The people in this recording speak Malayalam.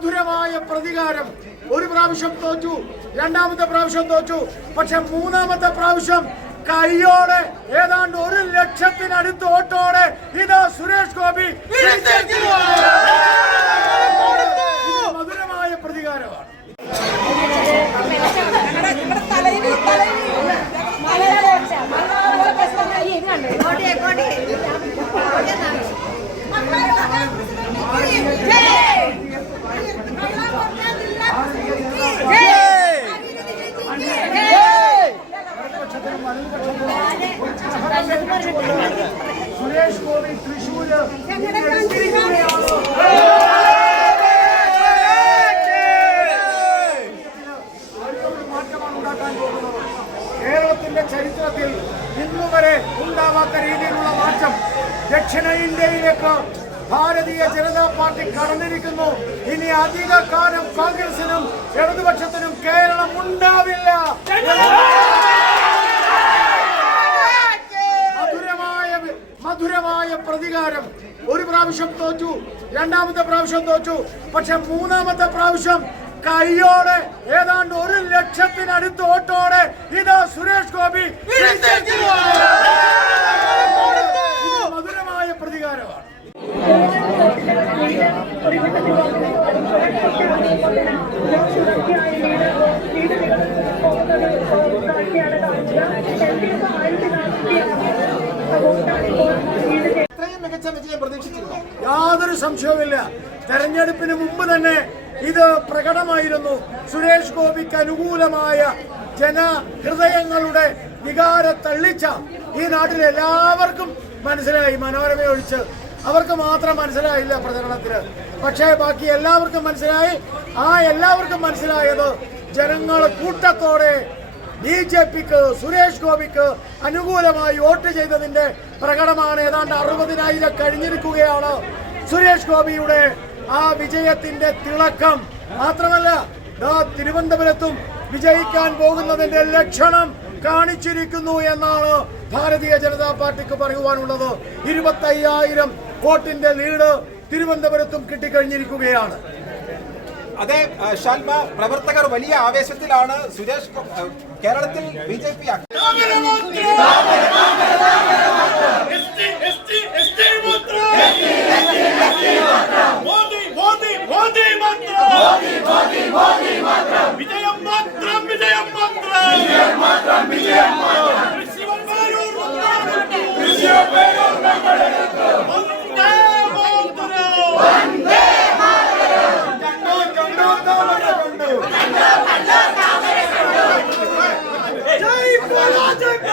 മധുരമായ പ്രതികാരം. ഒരു പ്രാവശ്യം തോറ്റു രണ്ടാമത്തെ പ്രാവശ്യം തോറ്റു. പക്ഷെ മൂന്നാമത്തെ പ്രാവശ്യം കൈയോടെ ഏതാണ്ട് ഒരു ലക്ഷത്തിനടുത്ത് ഓട്ടോടെ ഇതാ സുരേഷ് ഗോപി. മധുരമായ പ്രതികാരമാണ്. സുരേഷ് ഗോപി പോകുന്നത്. കേരളത്തിന്റെ ചരിത്രത്തിൽ ഇന്നു വരെ ഉണ്ടാവാത്ത രീതിയിലുള്ള മാറ്റം ദക്ഷിണ ഇന്ത്യയിലേക്ക് ഭാരതീയ ജനതാ പാർട്ടി കടന്നിരിക്കുന്നു. ഇനി അധിക കാലം കോൺഗ്രസിനും ഇടതുപക്ഷത്തിനും കേരളം ഉണ്ടാവില്ല മധുരമായ മധുരമായ പ്രതികാരം ഒരു പ്രാവശ്യം തോറ്റു രണ്ടാമത്തെ പ്രാവശ്യം തോറ്റു പക്ഷെ മൂന്നാമത്തെ പ്രാവശ്യം കൈയോടെ ഏതാണ്ട് ഒരു ലക്ഷത്തിനടുത്ത് ഓട്ടോടെ ഇതാ സുരേഷ് ഗോപി. മധുരമായ പ്രതികാരമാണ് ഇത്രയും സംശയവുമില്ല തെരഞ്ഞെടുപ്പിന് മുമ്പ് തന്നെ ഇത് പ്രകടമായിരുന്നു. സുരേഷ് ഗോപിക്ക് അനുകൂലമായ ജനഹൃദയങ്ങളുടെ വികാര തള്ളിച്ച ഈ നാട്ടിലെ എല്ലാവർക്കും മനസ്സിലായി. മനോരമ ഒഴിച്ച് അവർക്ക് മാത്രം മനസ്സിലായില്ല പ്രചരണത്തിന്. പക്ഷേ ബാക്കി എല്ലാവർക്കും മനസ്സിലായി. ആ എല്ലാവർക്കും മനസ്സിലായത് ജനങ്ങൾ കൂട്ടത്തോടെ ബി ജെ പിക്ക് സുരേഷ് ഗോപിക്ക് അനുകൂലമായി വോട്ട് ചെയ്തതിന്റെ പ്രകടമാണ് ഏതാണ്ട് അറുപതിനായിരം കഴിഞ്ഞിരിക്കുകയാണ്. സുരേഷ് ഗോപിയുടെ ആ വിജയത്തിന്റെ തിളക്കം മാത്രമല്ല തിരുവനന്തപുരത്തും വിജയിക്കാൻ പോകുന്നതിന്റെ ലക്ഷണം കാണിച്ചിരിക്കുന്നു എന്നാണ് ഭാരതീയ ജനതാ പാർട്ടിക്ക് പറയുവാനുള്ളത്. ഇരുപത്തയ്യായിരം വോട്ടിന്റെ ലീഡ് തിരുവനന്തപുരത്തും കിട്ടിക്കഴിഞ്ഞിരിക്കുകയാണ്. അതെ ഷാൽമ പ്രവർത്തകർ വലിയ ആവേശത്തിലാണ് സുരേഷ് കേരളത്തിൽ ബി ജെ പി വിജയം മാത്രം വിജയം മാത്രം. വിജയം മാത്രം വിജയം മാത്രം ചേട്ടാ